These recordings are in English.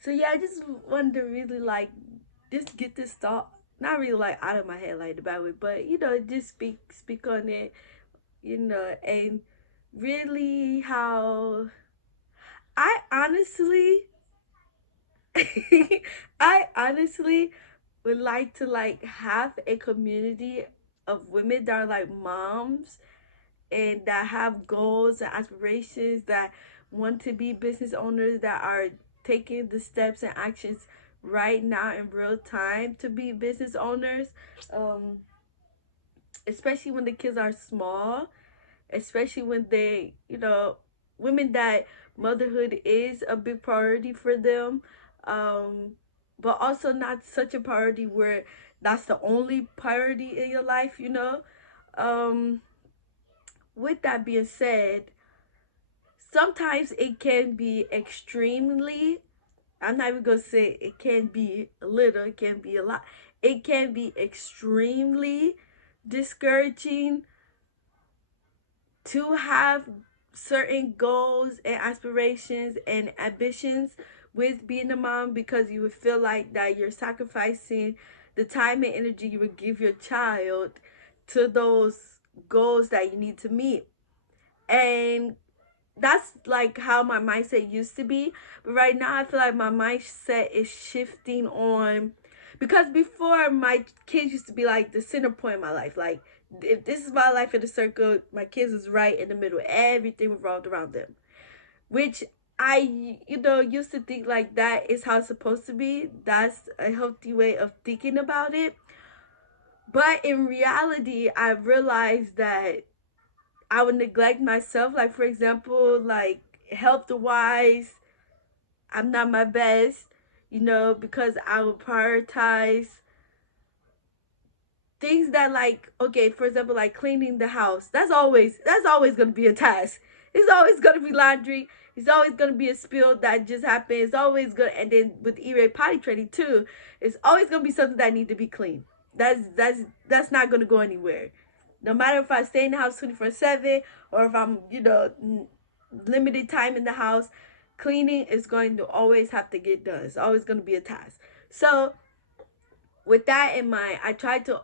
So yeah, I just wanted to really like just get this thought, not really like out of my head like the bad way, but just speak on it, and really how I honestly I honestly would like to like have a community of women that are like moms and that have goals and aspirations, that want to be business owners, that are taking the steps and actions right now in real time to be business owners, um especially when the kids are small, especially when they, women that motherhood is a big priority for them, um, but also not such a priority where that's the only priority in your life. Um, with that being said, sometimes it can be extremely, I'm not even gonna say it can be a little, it can be a lot, it can be extremely discouraging to have certain goals and aspirations and ambitions with being a mom, because you would feel like that you're sacrificing the time and energy you would give your child to those goals that you need to meet. And that's like how my mindset used to be, but right now I feel like my mindset is shifting on, because before my kids used to be like the center point of my life. Like, if this is my life in a circle, my kids was right in the middle, everything revolved around them, which I used to think like that is how it's supposed to be. That's a healthy way of thinking about it. But in reality, I realized that I would neglect myself. Like, for example, like health wise, I'm not my best, because I would prioritize things that, like, okay, for example, like cleaning the house. That's always gonna be a task. It's always gonna be laundry. It's always gonna be a spill that just happened. It's always gonna, and then with E-rate potty training too, it's always gonna be something that need to be cleaned. That's not gonna go anywhere. No matter if I stay in the house 24/7 or if I'm, limited time in the house, cleaning is going to always have to get done. It's always going to be a task. So, with that in mind, I try to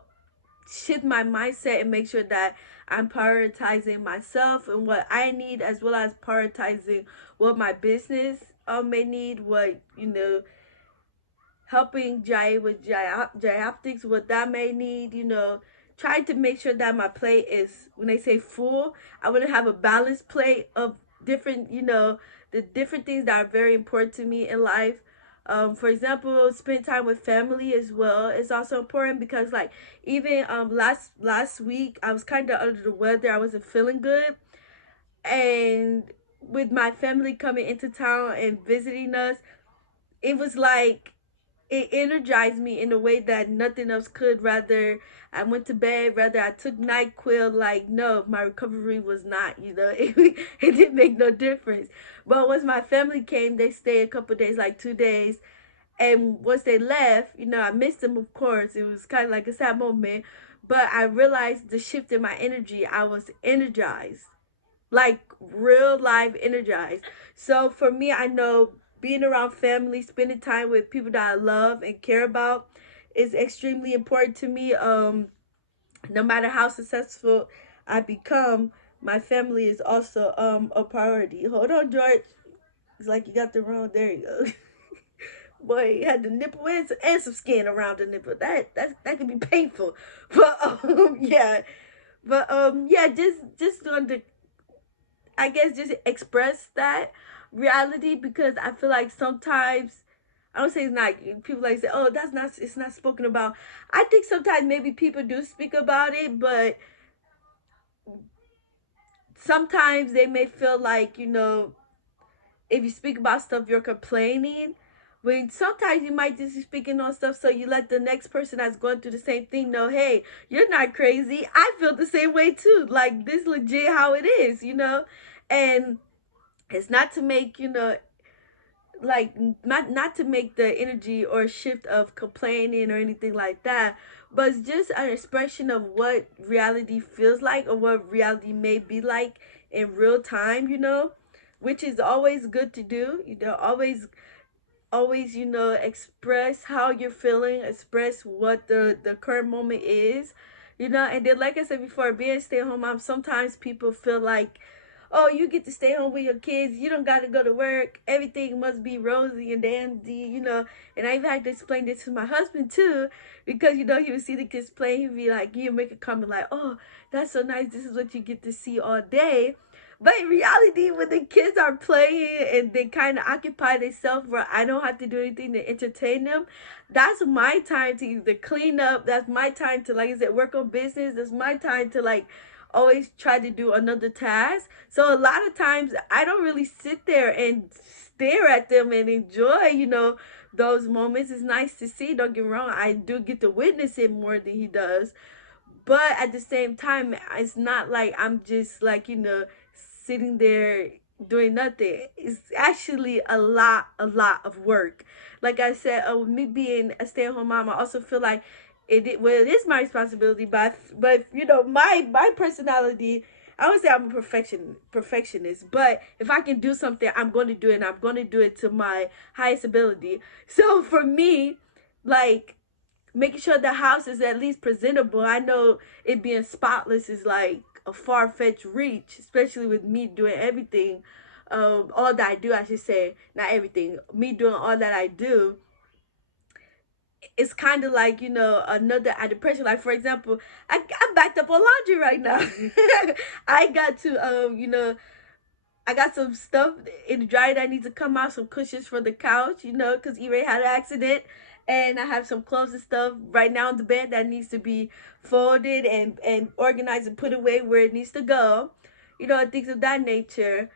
shift my mindset and make sure that I'm prioritizing myself and what I need, as well as prioritizing what my business may need, what, helping Jai with Jai what that may need, trying to make sure that my plate is, when they say full, I want to have a balanced plate of different, the different things that are very important to me in life. For example, spend time with family as well is also important, because like even last week I was kind of under the weather. I wasn't feeling good, and with my family coming into town and visiting us, it was like it energized me in a way that nothing else could. Rather I went to bed, rather I took NyQuil, like, no, my recovery was not, it didn't make no difference. But once my family came, they stayed a couple days, like 2 days, and once they left, I missed them, of course. It was kind of like a sad moment, but I realized the shift in my energy. I was energized, like real life energized. So for me, I know being around family, spending time with people that I love and care about is extremely important to me. No matter how successful I become, my family is also a priority. Hold on, George. It's like you got the wrong. There you go. Boy, he had the nipple and some skin around the nipple. That can be painful. But yeah. But yeah, just on the, I guess, just express that reality, because I feel like sometimes, I don't say it's not, people like say, oh, that's not, it's not spoken about. I think sometimes maybe people do speak about it, but sometimes they may feel like, if you speak about stuff, you're complaining. When sometimes you might just be speaking on stuff so you let the next person that's going through the same thing know, hey, you're not crazy. I feel the same way too. Like, this legit how it is. And it's not to make, like, not to make the energy or shift of complaining or anything like that, but it's just an expression of what reality feels like, or what reality may be like in real time, which is always good to do. Always always, you know, express how you're feeling, express what the current moment is, you know. And then, like I said before, being a stay-at-home mom, sometimes people feel like, oh, you get to stay home with your kids, you don't got to go to work, everything must be rosy and dandy, you know. And I've had to explain this to my husband too, because, you know, he would see the kids play, he'd be like, he'd make a comment like, oh, that's so nice, this is what you get to see all day. But in reality, when the kids are playing and they kind of occupy themselves where I don't have to do anything to entertain them, that's my time to either clean up. That's my time to, like I said, work on business. That's my time to, like, always try to do another task. So a lot of times I don't really sit there and stare at them and enjoy, you know, those moments. It's nice to see, don't get me wrong. I do get to witness it more than he does. But at the same time, it's not like I'm just, like, you know, sitting there doing nothing. It's actually a lot of work. Like I said, with me being a stay-at-home mom, I also feel like well, it is my responsibility, but you know, my personality, I would say I'm a perfectionist, but if I can do something, I'm going to do it, and I'm going to do it to my highest ability. So for me, like, making sure the house is at least presentable. I know it being spotless is like a far-fetched reach, especially with me doing everything, all that I do, I should say, not everything, me doing all that I do. It's kind of like, you know, another added pressure. Like, for example, I'm backed up on laundry right now. I got to, you know, I got some stuff in the dryer that needs to come out, some cushions for the couch, you know, because E-Ray had an accident. And I have some clothes and stuff right now in the bed that needs to be folded and organized and put away where it needs to go. You know, and things of that nature.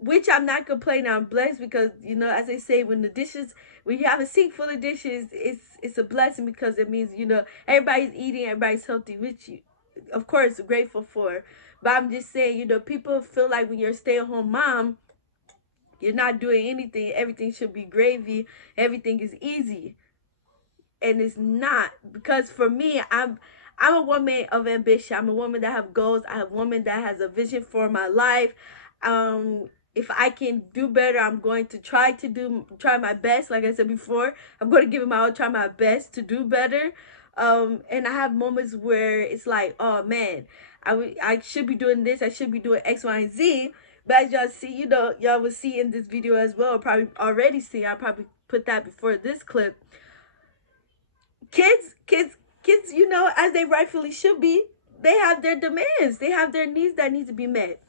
Which I'm not complaining. I'm blessed because, you know, as they say, when you have a sink full of dishes, it's a blessing, because it means, you know, everybody's eating, everybody's healthy, which you, of course, grateful for. But I'm just saying, you know, people feel like when you're a stay-at-home mom, you're not doing anything. Everything should be gravy. Everything is easy, and it's not. Because for me, I'm a woman of ambition. I'm a woman that have goals. I'm a woman that has a vision for my life. If I can do better, I'm going to try my best. Like I said before, I'm going to give it my all, try my best to do better. And I have moments where it's like, oh man, I should be doing this. I should be doing X, Y, and Z. But as y'all see, you know, y'all will see in this video as well, probably already see, I probably put that before this clip. Kids, you know, as they rightfully should be, they have their demands. They have their needs that need to be met.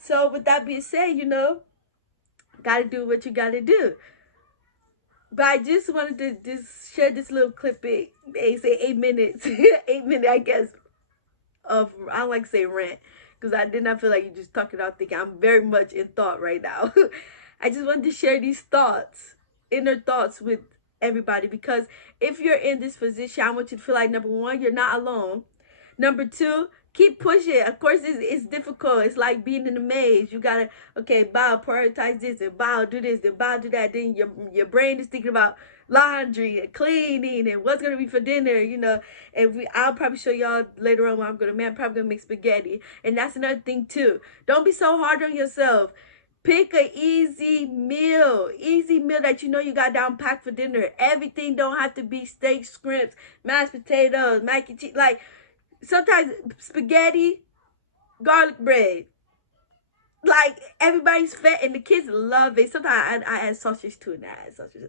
So with that being said, you know, gotta do what you gotta do. But I just wanted to just share this little clip. They say 8 minutes, 8 minute, I guess, of, I don't like to say rant, because I did not feel like you just talking out thinking. I'm very much in thought right now. I just wanted to share these thoughts, inner thoughts, with everybody, because if you're in this position, I want you to feel like, number one, you're not alone. Number two, keep pushing. Of course, it's difficult. It's like being in a maze. You gotta, okay, bow, prioritize this, and bow, do this, and bow, do that. Then your brain is thinking about laundry and cleaning and what's gonna be for dinner, you know. And I'll probably show y'all later on what I'm gonna make. I'm probably gonna make spaghetti, and that's another thing too. Don't be so hard on yourself. Pick a easy meal that you know you got down packed for dinner. Everything don't have to be steak, scrimps, mashed potatoes, mac and cheese. Like, sometimes spaghetti, garlic bread. Like, everybody's fat and the kids love it. Sometimes I add sausage too. Nah,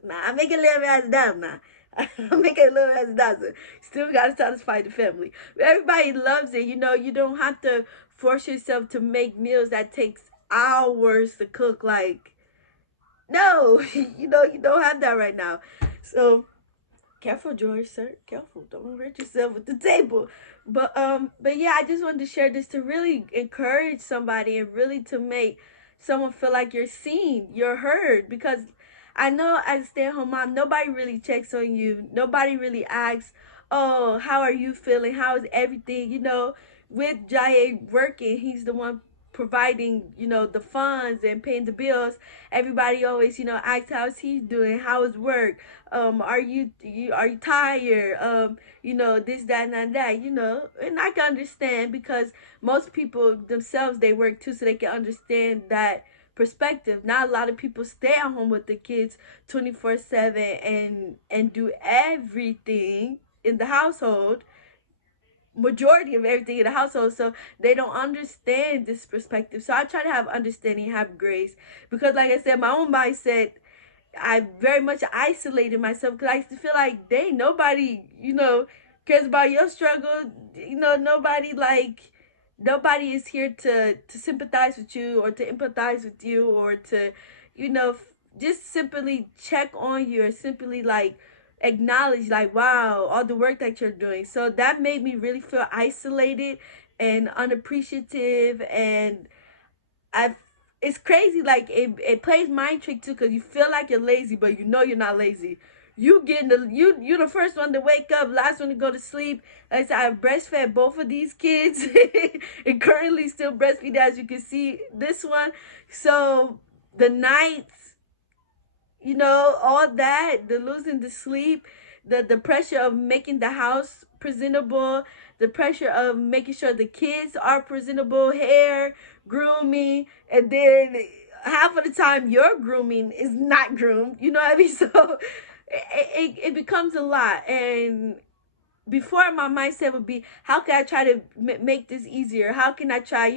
I make it a little bit as down now. I make it a little bit as dozen. Still gotta satisfy the family. But everybody loves it. You know, you don't have to force yourself to make meals that takes hours to cook. Like, no, you know, you don't have that right now. So careful, George, sir. Careful. Don't hurt yourself at the table. But yeah, I just wanted to share this to really encourage somebody, and really to make someone feel like you're seen, you're heard. Because I know as a stay-at-home mom, nobody really checks on you. Nobody really asks, oh, how are you feeling? How is everything? You know, with Jaya working, he's the one providing, you know, the funds and paying the bills. Everybody always, you know, asks how's he doing, how is work, are you tired, you know, this, that, and that, you know. And I can understand, because most people themselves, they work too, so they can understand that perspective. Not a lot of people stay at home with the kids 24/7 and do everything in the household, majority of everything in the household, so they don't understand this perspective. So I try to have understanding, have grace, because like I said, my own mindset, I very much isolated myself because I used to feel like, dang, nobody, cares about your struggle. Nobody is here to sympathize with you or to empathize with you or to, just simply check on you or simply like acknowledge like, wow, all the work that you're doing. So that made me really feel isolated and unappreciative, and I it's crazy. Like it plays mind trick too, because you feel like you're lazy, but you're not lazy. You're the first one to wake up, last one to go to sleep. Like I said, I've breastfed both of these kids and currently still breastfeed, as you can see this one. So the nights, all that, the losing the sleep, the pressure of making the house presentable, the pressure of making sure the kids are presentable, hair, grooming, and then half of the time your grooming is not groomed. You know what I mean? So it becomes a lot. And before, my mindset would be, how can I try to make this easier? How can I try,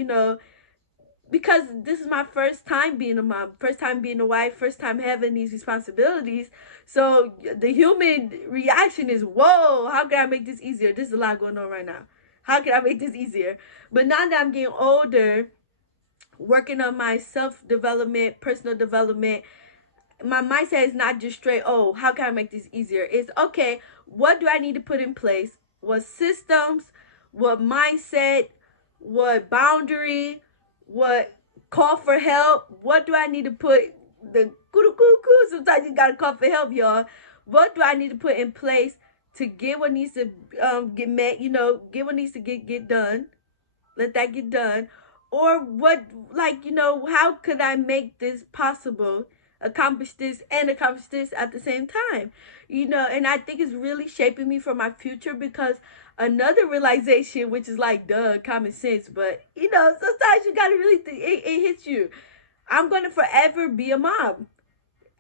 because this is my first time being a mom, first time being a wife, first time having these responsibilities. So the human reaction is, whoa, how can I make this easier? There's a lot going on right now. How can I make this easier? But now that I'm getting older, working on my self-development, personal development, my mindset is not just straight, oh, how can I make this easier? It's, okay, what do I need to put in place? What systems, what mindset, what boundary, what call for help? What do I need to put, the coo, sometimes you gotta call for help, y'all. What do I need to put in place to get what needs to get met, get what needs to get done, let that get done? Or what, like, how could I make this possible, accomplish this and accomplish this at the same time? And I think it's really shaping me for my future, because another realization, which is like, duh, common sense, but sometimes you gotta really think, it hits you. I'm gonna forever be a mom.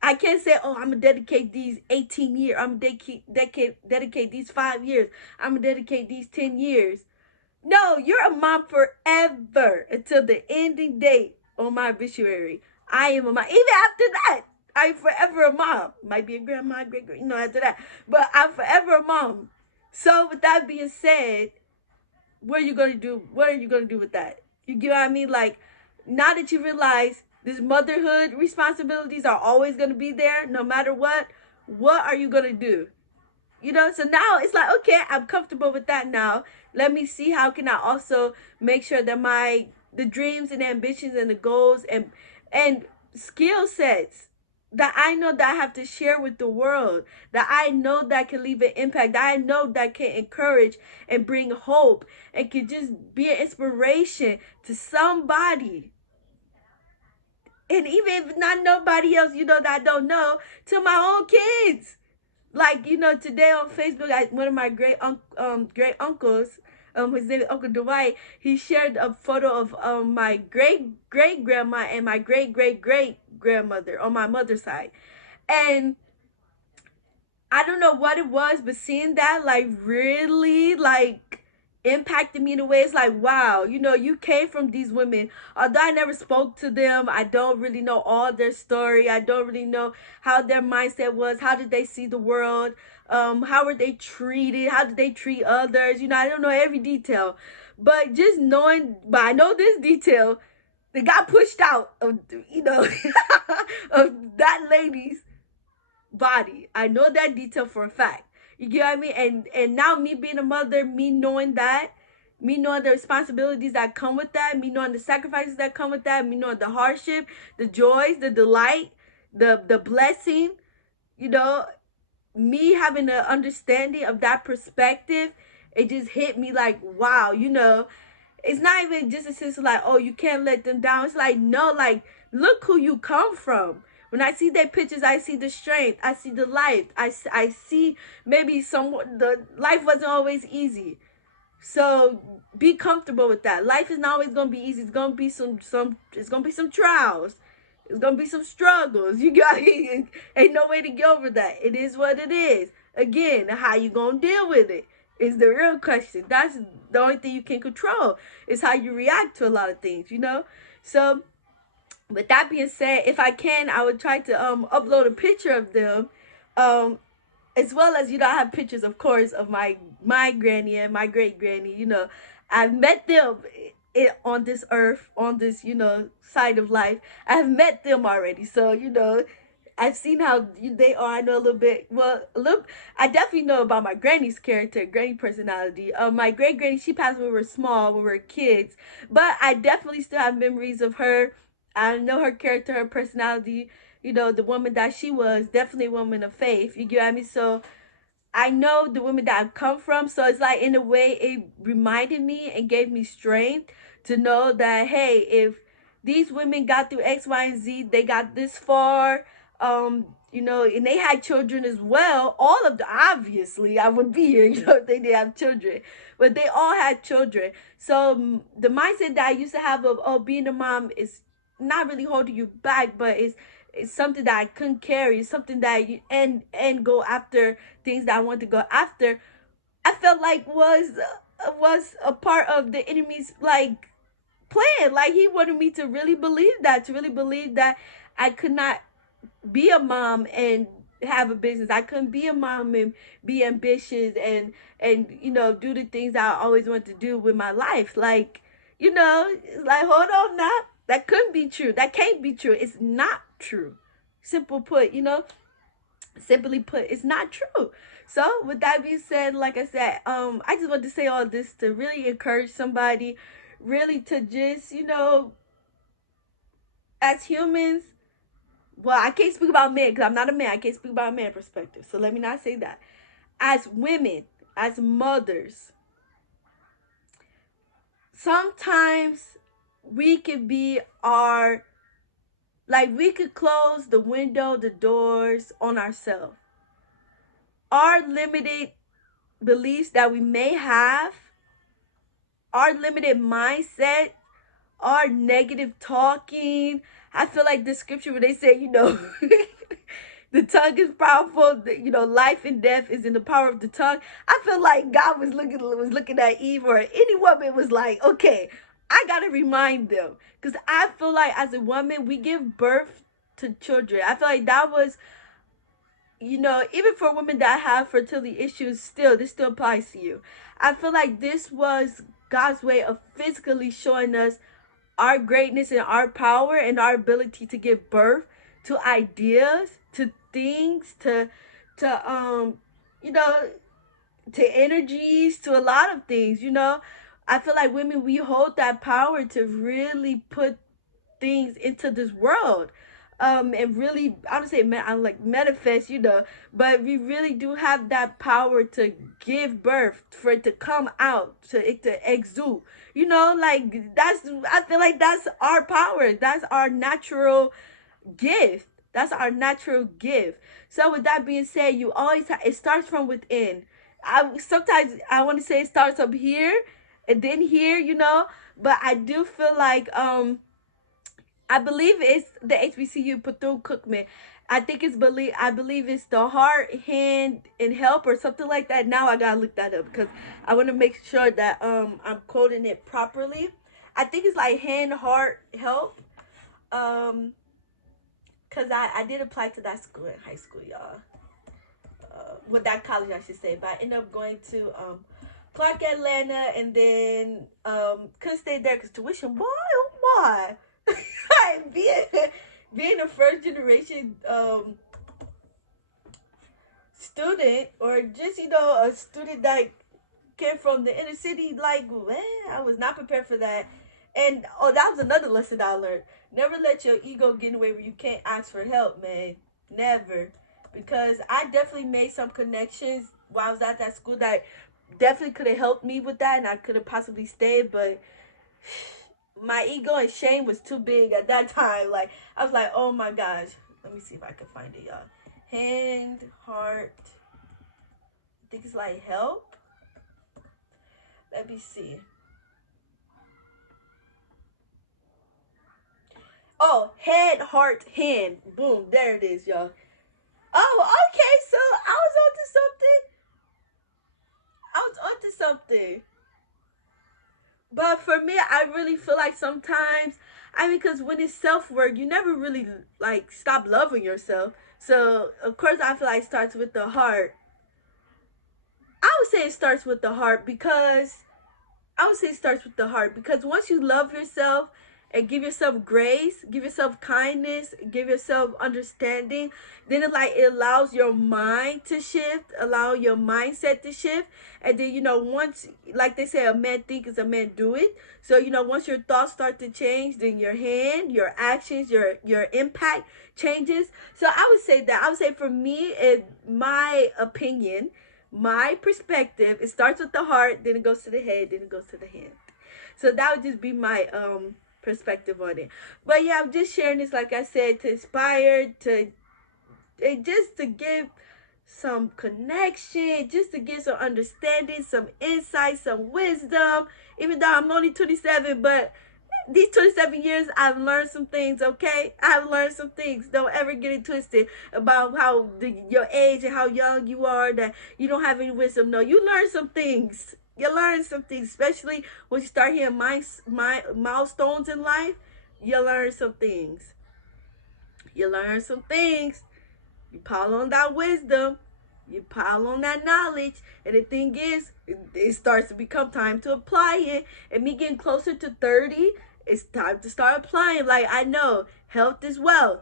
I can't say, oh, I'm gonna dedicate these 18 years, I'm gonna dedicate these 5 years, I'm gonna dedicate these 10 years. No, you're a mom forever until the ending date on my obituary. I am a mom. Even after that, I'm forever a mom. Might be a grandma, great, after that. But I'm forever a mom. So with that being said, what are you going to do? What are you going to do with that? You get what I mean? Like, now that you realize this motherhood responsibilities are always going to be there, no matter what are you going to do? So now it's like, okay, I'm comfortable with that now. Let me see, how can I also make sure that the dreams and ambitions and the goals and skill sets that I know that I have to share with the world, that I know that can leave an impact, that I know that can encourage and bring hope and can just be an inspiration to somebody. And even if not nobody else, that I don't know, to my own kids. Like, today on Facebook, one of my great uncles, his name is Uncle Dwight, he shared a photo of my great grandma and my great grandmother on my mother's side. And I don't know what it was, but seeing that, like, really, like, impacted me in a way. It's like, wow, you came from these women. Although I never spoke to them, I don't really know all their story. I don't really know how their mindset was. How did they see the world? How were they treated? How did they treat others? I don't know every detail. But just knowing, but I know this detail, they got pushed out of, of that lady's body. I know that detail for a fact. You get what I mean? And now me being a mother, me knowing that, me knowing the responsibilities that come with that, me knowing the sacrifices that come with that, me knowing the hardship, the joys, the delight, the blessing, me having an understanding of that perspective, it just hit me like, wow, it's not even just a sense of like, oh, you can't let them down. It's like, no, like, look who you come from. When I see their pictures, I see the strength. I see the life. I see maybe the life wasn't always easy. So be comfortable with that. Life is not always gonna be easy. It's gonna be some trials. It's gonna be some struggles. You got ain't no way to get over that. It is what it is. Again, how you gonna deal with it is the real question. That's the only thing you can control, is how you react to a lot of things, you know? So with that being said, if I can, I would try to upload a picture of them. Um as well as, I have pictures, of course, of my granny and my great granny. I've met them on this earth, on this, side of life. I've met them already, so I've seen how they are. I know a little bit. Well, a little. I definitely know about my granny's character, granny personality. My great granny, she passed when we were small, when we were kids, but I definitely still have memories of her. I know her character, her personality. The woman that she was, definitely a woman of faith. You get me? So I know the women that I've come from. So it's like, in a way, it reminded me and gave me strength to know that, hey, if these women got through X, Y, and Z, they got this far, and they had children as well. All of the, obviously, I wouldn't be here, if they didn't have children, but they all had children. So the mindset that I used to have of, oh, being a mom is not really holding you back, but it's something that I couldn't carry. It's something that and go after things that I want to go after. I felt like was a part of the enemy's, like, plan. Like, he wanted me to really believe that, I could not be a mom and have a business. I couldn't be a mom and be ambitious and do the things that I always wanted to do with my life. Like, it's like, hold on now. That couldn't be true. That can't be true. It's not true. Simply put, it's not true. So with that being said, like I said, I just want to say all this to really encourage somebody, really to just, as humans, well, I can't speak about men because I'm not a man. I can't speak about a man perspective. So let me not say that. As women, as mothers, sometimes we could be we could close the window, the doors on ourselves. Our limited beliefs that we may have, our limited mindset, our negative talking. I feel like the scripture where they say, the tongue is powerful. Life and death is in the power of the tongue. I feel like God was looking at Eve, or any woman was like, okay, I gotta remind them, because I feel like as a woman we give birth to children. I feel like that was, even for women that have fertility issues, this still applies to you. I feel like this was God's way of physically showing us our greatness and our power and our ability to give birth to ideas, to things, to to energies, to a lot of things. I feel like women, we hold that power to really put things into this world, and really, I don't say I'm like manifest, but we really do have that power to give birth, for it to come out, to it to exude, like I feel like that's our power. That's our natural gift. That's our natural gift. So with that being said, you always it starts from within. Sometimes I want to say it starts up here and then here, but I do feel like I believe it's the HBCU Bethune Cookman. I believe it's the heart, hand, and help, or something like that. Now I gotta look that up because I want to make sure that I'm quoting it properly. I think it's like hand, heart, help. Cause I did apply to that school in high school, y'all. With that college, I should say. But I ended up going to Clark, Atlanta, and then couldn't stay there because tuition. Boy, oh boy. being a first generation student, or just a student that came from the inner city, like, man, I was not prepared for that. And that was another lesson I learned. Never let your ego get in the way where you can't ask for help, man. Never. Because I definitely made some connections while I was at that school that definitely could have helped me with that, and I could have possibly stayed, but my ego and shame was too big at that time. Like, I was like, oh my gosh. Let me see if I can find it, y'all. Hand, heart. I think it's like help. Let me see. Oh, head, heart, hand. Boom. There it is, y'all. Oh, okay. So I was onto something. I was onto something. But for me, I really feel like sometimes, I mean, because when it's self work, you never really like stop loving yourself. So of course, I feel like it starts with the heart. I would say it starts with the heart because I would say it starts with the heart because once you love yourself and give yourself grace, give yourself kindness, give yourself understanding, then it allows your mind to shift, allow your mindset to shift. And then, once, like they say, a man think is a man do it. So, once your thoughts start to change, then your hand, your actions, your impact changes. So I would say that. I would say for me, in my opinion, my perspective, it starts with the heart, then it goes to the head, then it goes to the hand. So that would just be my perspective on it. But yeah, I'm just sharing this, like I said, to inspire, to just to give some connection, just to get some understanding, some insight, some wisdom. Even though I'm only 27, but these 27 years, I've learned some things, okay? I've learned some things. Don't ever get it twisted about how your age and how young you are, that you don't have any wisdom. No, you learn some things. You learn some things, especially when you start hitting my milestones in life. You learn some things. You learn some things. You pile on that wisdom. You pile on that knowledge. And the thing is, it starts to become time to apply it. And me getting closer to 30, it's time to start applying. Like, I know health is wealth.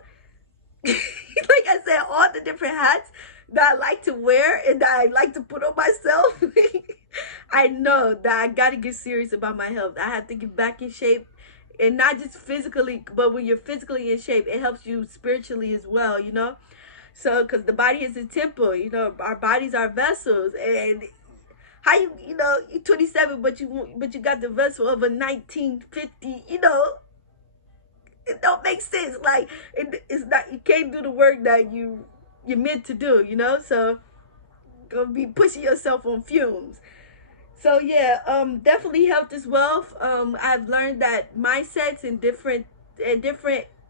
Like I said, all the different hats that I like to wear and that I like to put on myself. I know that I got to get serious about my health. I have to get back in shape. And not just physically, but when you're physically in shape, it helps you spiritually as well. So, because the body is a temple, our bodies are vessels, and how you're 27, but you got the vessel of a 1950. It don't make sense. Like it's not, you can't do the work that you're meant to do. So gonna be pushing yourself on fumes. So yeah, definitely health is wealth. I've learned that mindsets in different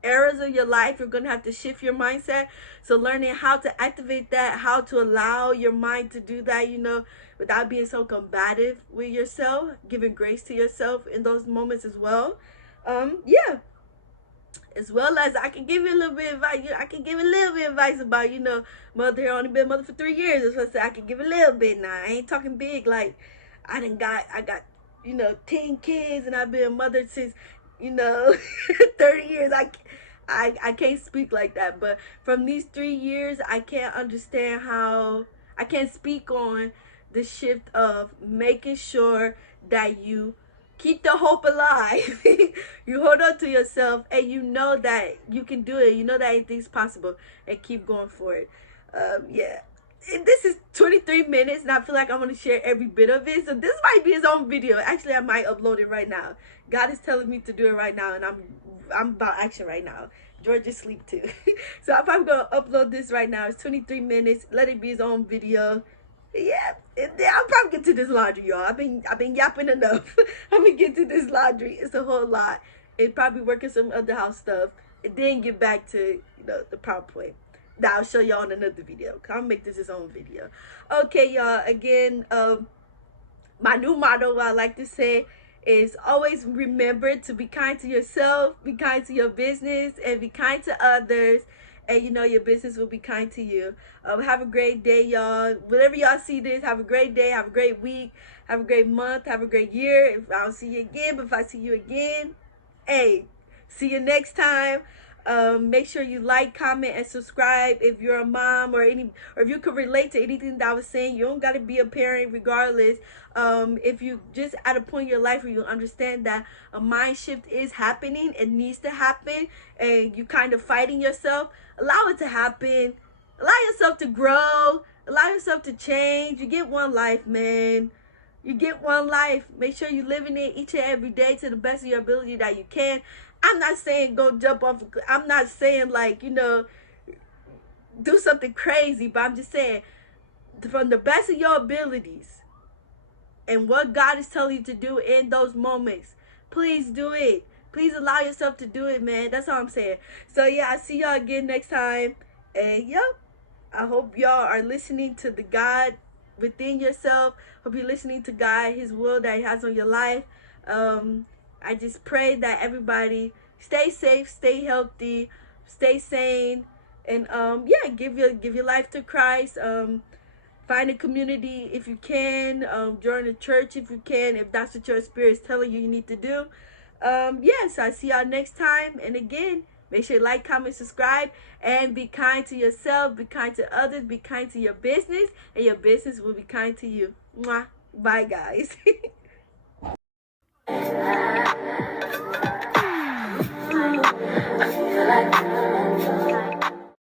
eras of your life, you're gonna have to shift your mindset. So learning how to activate that, how to allow your mind to do that, without being so combative with yourself, giving grace to yourself in those moments as well. Yeah, as well as I can give you a little bit of advice. I can give a little bit of advice about, mother here, only been mother for 3 years. That's what I said. I can give a little bit now. I ain't talking big like I got 10 kids and I've been a mother since, you know 30 years. I can't speak like that. But from these 3 years, I can't speak on the shift of making sure that you keep the hope alive. You hold on to yourself and you know that you can do it. You know that anything's possible, and keep going for it. Yeah. And this is 23 minutes and I feel like I'm going to share every bit of it. So this might be his own video. Actually, I might upload it right now. God is telling me to do it right now, and I'm about action right now. George is asleep too. So I'm probably going to upload this right now. It's 23 minutes. Let it be his own video. Yeah, and then I'll probably get to this laundry, y'all. I've been yapping enough. I'm gonna get to this laundry. It's a whole lot. And probably working some other house stuff. And then get back to the PowerPoint. That I'll show y'all in another video. I'll make this his own video. Okay, y'all. Again, my new motto, what I like to say, is always remember to be kind to yourself, be kind to your business, and be kind to others. And your business will be kind to you. Have a great day, y'all. Whenever y'all see this, have a great day, have a great week, have a great month, have a great year. If I don't see you again, but if I see you again, hey, see you next time. Make sure you like, comment, and subscribe if you're a mom or if you can relate to anything that I was saying. You don't got to be a parent regardless. If you just at a point in your life where you understand that a mind shift is happening, it needs to happen, and you kind of fighting yourself, allow it to happen. Allow yourself to grow. Allow yourself to change. You get one life, man. You get one life. Make sure you're living it each and every day to the best of your ability that you can. I'm not saying go jump off. I'm not saying do something crazy, but I'm just saying from the best of your abilities and what God is telling you to do in those moments, please do it. Please allow yourself to do it, man. That's all I'm saying. So yeah, I'll see y'all again next time. And yep, I hope y'all are listening to the God within yourself. Hope you're listening to God, His will that He has on your life. I just pray that everybody stay safe, stay healthy, stay sane, and yeah, give your life to Christ. Find a community if you can. Join a church if you can, if that's what your spirit is telling you need to do. Yes, I see y'all next time. And again, make sure you like, comment, subscribe, and be kind to yourself, be kind to others, be kind to your business, and your business will be kind to you. Mwah. Bye, guys. I feel like